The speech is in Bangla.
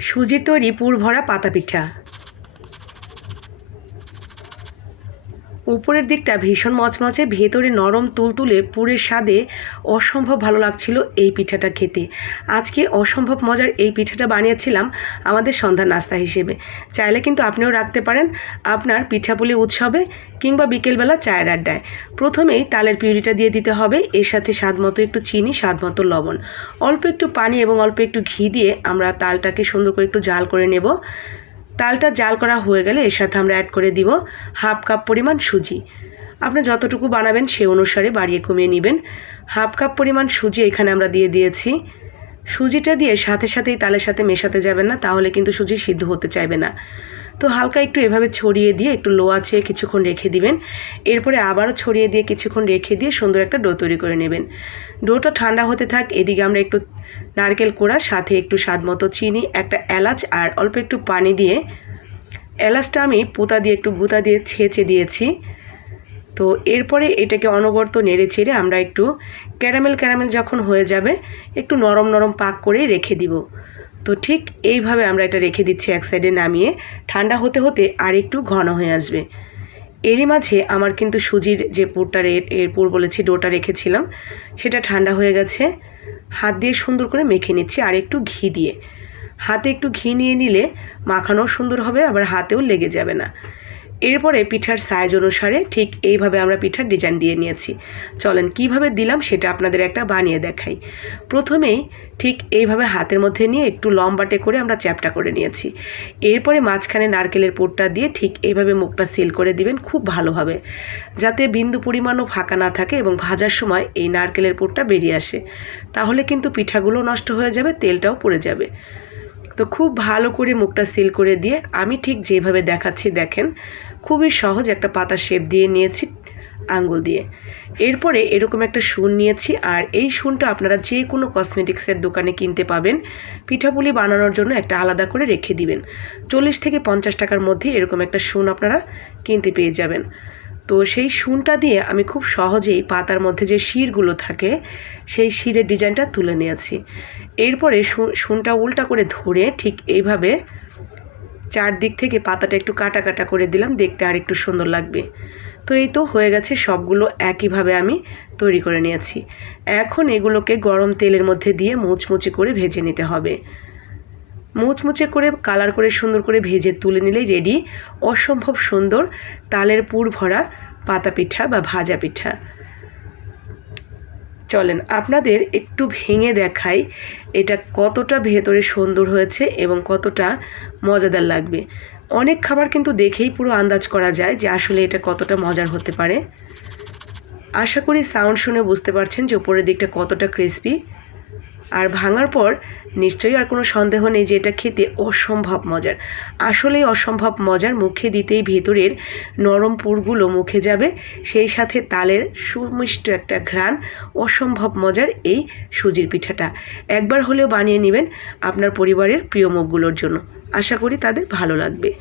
সুজির তৈরি পুর ভরা পাতা পিঠা উপরের দিকটা ভীষণ মচমচে, ভেতরে নরম তুলতুলে পুরের স্বাদে অসম্ভব ভালো লাগছিল এই পিঠাটা খেতে। আজকে অসম্ভব মজার এই পিঠাটা বানিয়েছিলাম আমাদের সন্ধ্যা নাস্তা হিসেবে। চাইলে কিন্তু আপনিও রাখতে পারেন আপনার পিঠাপুলি উৎসবে কিংবা বিকেলবেলা চায়ের আড্ডায়। প্রথমেই তালের পিউরিটা দিয়ে দিতে হবে, এর সাথে স্বাদ মতো একটু চিনি, স্বাদ মতো লবণ। অল্প একটু পানি এবং অল্প একটু ঘি দিয়ে আমরা তালটাকে সুন্দর করে একটু জাল করে নেব। তালটা জাল করা হয়ে গেলে এর সাথে আমরা অ্যাড করে দিব হাফ কাপ পরিমাণ সুজি। আপনি যতটুকু বানাবেন সে অনুসারে বাড়িয়ে কমিয়ে নেবেন। হাফ কাপ পরিমাণ সুজি এখানে আমরা দিয়ে দিয়েছি। সুজিটা দিয়ে সাথে সাথেই তালের সাথে মেশাতে যাবেন না, তাহলে কিন্তু সুজি সিদ্ধ হতে চাইবে না। তো হালকা একটু এভাবে ছড়িয়ে দিয়ে একটু লো আছে কিছুক্ষণ রেখে দিবেন। এরপরে আবারও ছড়িয়ে দিয়ে কিছুক্ষণ রেখে দিয়ে সুন্দর একটা ডো তৈরি করে নেবেন। ডোটা ঠান্ডা হতে থাক, এদিকে আমরা একটু নারকেল কোড়া, সাথে একটু স্বাদ মতো চিনি, একটা এলাচ আর অল্প একটু পানি দিয়ে। এলাচটা আমি পোতা দিয়ে, একটু গুঁতা দিয়ে ছেঁচে দিয়েছি। তো এরপরে এটাকে অনবরত নেড়ে চেড়ে আমরা একটু ক্যারামেল ক্যারামেল যখন হয়ে যাবে, একটু নরম নরম পাক করে রেখে দিব। তো ঠিক এইভাবে আমরা এটা রেখে দিচ্ছি এক সাইডে নামিয়ে। ঠান্ডা হতে হতে আর একটু ঘন হয়ে আসবে। এরই মাঝে আমার কিন্তু সুজির যে পুরটা এর পুর বলেছি, ডোটা রেখেছিলাম, সেটা ঠান্ডা হয়ে গেছে। হাত দিয়ে সুন্দর করে মেখে নিচ্ছি, আর একটু ঘি দিয়ে। হাতে একটু ঘি নিয়ে নিলে মাখানো সুন্দর হবে, আবার হাতেও লেগে যাবে না। এরপরে পিঠার সাইজ অনুসারে ঠিক এইভাবে আমরা পিঠার ডিজাইন দিয়ে নিয়েছি। চলেন কীভাবে দিলাম সেটা আপনাদের একটা বানিয়ে দেখাই। প্রথমেই ঠিক এইভাবে হাতের মধ্যে নিয়ে একটু লম্বাটে করে আমরা চ্যাপটা করে নিয়েছি। এরপরে মাঝখানে নারকেলের পোটটা দিয়ে ঠিক এইভাবে মুখটা সিল করে দিবেন খুব ভালোভাবে, যাতে বিন্দু পরিমাণও ফাঁকা না থাকে এবং ভাজার সময় এই নারকেলের পোটটা বেরিয়ে আসে। তাহলে কিন্তু পিঠাগুলো নষ্ট হয়ে যাবে, তেলটাও পড়ে যাবে। তো খুব ভালো করে মুখটা সিল করে দিয়ে আমি ঠিক যেভাবে দেখাচ্ছি, দেখেন। খুবই সহজ একটা পাতা শেপ দিয়ে নিয়েছি আঙ্গুল দিয়ে। এরপরে এরকম একটা শুন নিয়েছি আর এই শুনটা আপনারা যে কোনো কসমেটিক্সের দোকানে কিনতে পাবেন। পিঠাপুলি বানানোর জন্য একটা আলাদা করে রেখে দিবেন। চল্লিশ থেকে পঞ্চাশ টাকার মধ্যে এরকম একটা শুন আপনারা কিনতে পেয়ে যাবেন। তো সেই শুনটা দিয়ে আমি খুব সহজেই পাতার মধ্যে যে শিরগুলো থাকে, সেই শিরের ডিজাইনটা তুলে নিয়েছি। এরপরে শুনটা উল্টা করে ধরে ঠিক এইভাবে চারদিক থেকে পাতাটা একটু কাটা কাটা করে দিলাম, দেখতে আর একটু সুন্দর লাগবে। তো এই তো হয়ে গেছে, সবগুলো একইভাবে আমি তৈরি করে নিয়েছি। এখন এগুলোকে গরম তেলের মধ্যে দিয়ে মুচমুচে করে ভেজে নিতে হবে। মুচমুচে করে কালার করে সুন্দর করে ভেজে তুলে নিলেই রেডি অসম্ভব সুন্দর তালের পুর ভরা পাতা পিঠা বা ভাজা পিঠা। চলেন, আপনাদের একটু ভেঙে দেখাই এটা কতটা ভেতরে সুন্দর হয়েছে এবং কতটা মজাদার লাগবে। অনেক খাবার কিন্তু দেখেই পুরো আন্দাজ করা যায় যে আসলে এটা কতটা মজার হতে পারে। আশা করি সাউন্ড শুনে বুঝতে পারছেন যে উপরের দিকটা কতটা ক্রিস্পি আর ভাঙার পর নিশ্চয়ই আর কোনো সন্দেহ নেই যে এটা খেতে অসম্ভব মজার। আসলেই অসম্ভব মজার মুখে দিতেই ভেতরের নরম পুরগুলো মুখে যাবে। সেই সাথে তালের সুমিষ্ট একটা ঘ্রাণ, অসম্ভব মজার এই সুজির পিঠাটা। একবার হলেও বানিয়ে নেবেন আপনার পরিবারের প্রিয় মুখগুলোর জন্য। আশা করি তাদের ভালো লাগবে।